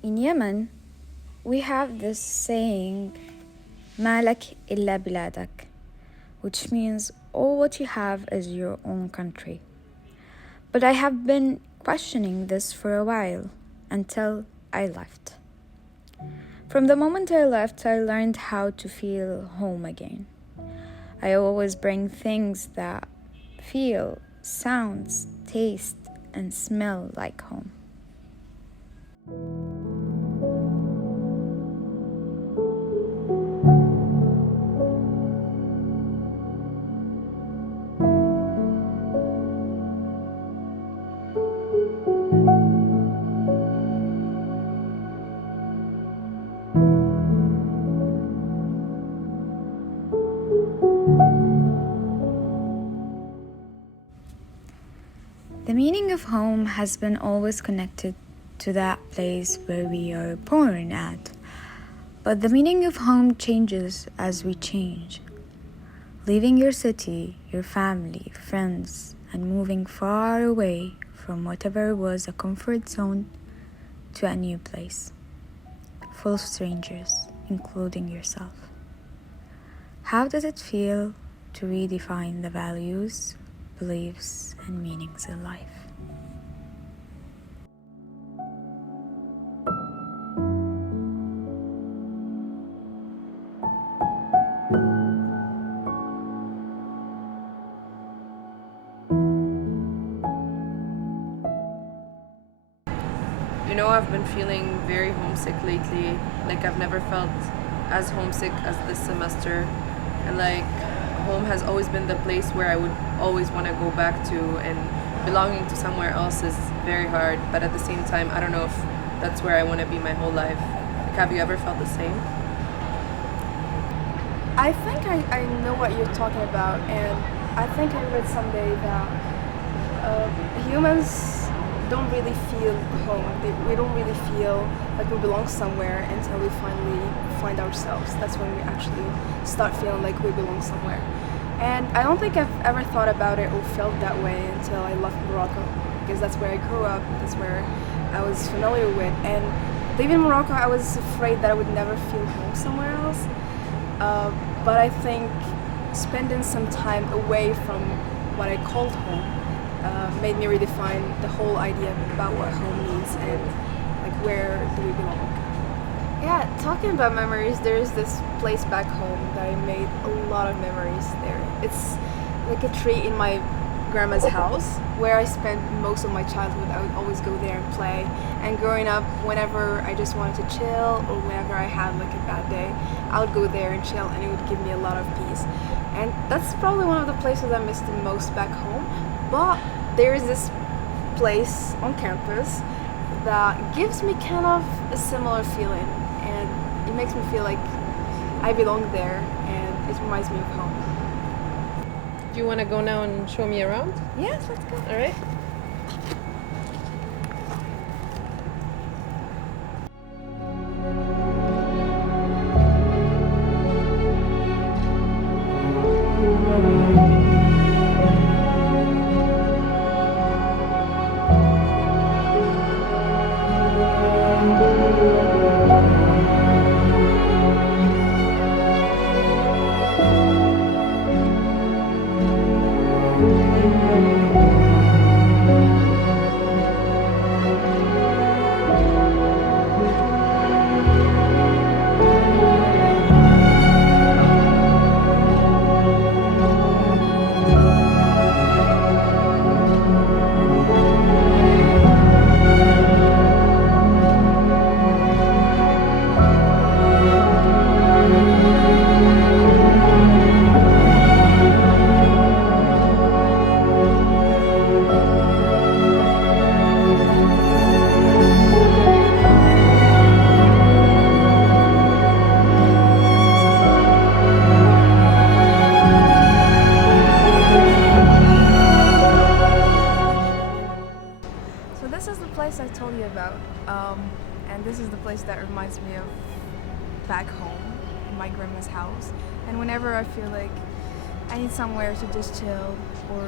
In Yemen, we have this saying, "ما لك إلا بلادك," which means all what you have is your own country. But I have been questioning this for a while until I left. From the moment I left, I learned how to feel home again. I always bring things that feel, sounds, taste, and smell like home. The meaning of home has been always connected to that place where we are born at. But the meaning of home changes as we change. Leaving your city, your family, friends, and moving far away from whatever was a comfort zone to a new place, full of strangers, including yourself. How does it feel to redefine the values, beliefs, and meanings in life? You know, I've been feeling very homesick lately. Like, I've never felt as homesick as this semester. And like, home has always been the place where I would always want to go back to, and belonging to somewhere else is very hard. But at the same time, I don't know if that's where I want to be my whole life. Like, have you ever felt the same? I think I know what you're talking about, and I think I read someday that humans don't really feel home. We don't really feel like we belong somewhere until we finally find ourselves. That's when we actually start feeling like we belong somewhere. And I don't think I've ever thought about it or felt that way until I left Morocco, because that's where I grew up, that's where I was familiar with. And living in Morocco, I was afraid that I would never feel home somewhere else. But I think spending some time away from what I called home made me redefine the whole idea about what home means and like where do we belong. Yeah, talking about memories, there's this place back home that I made a lot of memories there. It's like a tree in my grandma's house where I spent most of my childhood. I would always go there and play. And growing up, whenever I just wanted to chill or whenever I had like a bad day, I would go there and chill, and it would give me a lot of peace. And that's probably one of the places I miss the most back home. But there is this place on campus that gives me kind of a similar feeling, and it makes me feel like I belong there, and it reminds me of home. Do you want to go now and show me around? Yes, let's go. All right. Place I told you about, and this is the place that reminds me of back home, my grandma's house. And whenever I feel like I need somewhere to just chill, or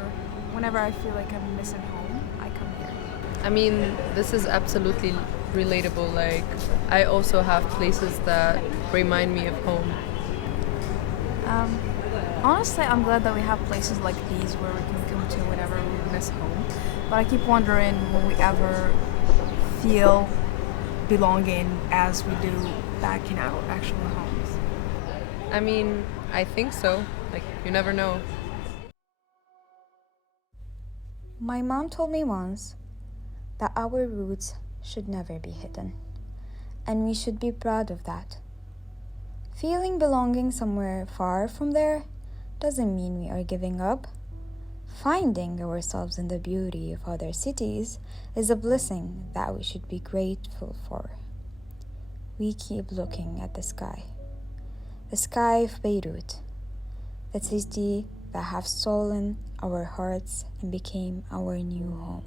whenever I feel like I'm missing home, I come here. I mean, this is absolutely relatable. Like, I also have places that remind me of home. Honestly, I'm glad that we have places like these where we can come to whenever we miss home. But I keep wondering, will we ever feel belonging as we do back in our actual homes? I mean, I think so. Like, you never know. My mom told me once that our roots should never be hidden, and we should be proud of that. Feeling belonging somewhere far from there doesn't mean we are giving up. Finding ourselves in the beauty of other cities is a blessing that we should be grateful for. We keep looking at the sky of Beirut, the city that have stolen our hearts and became our new home.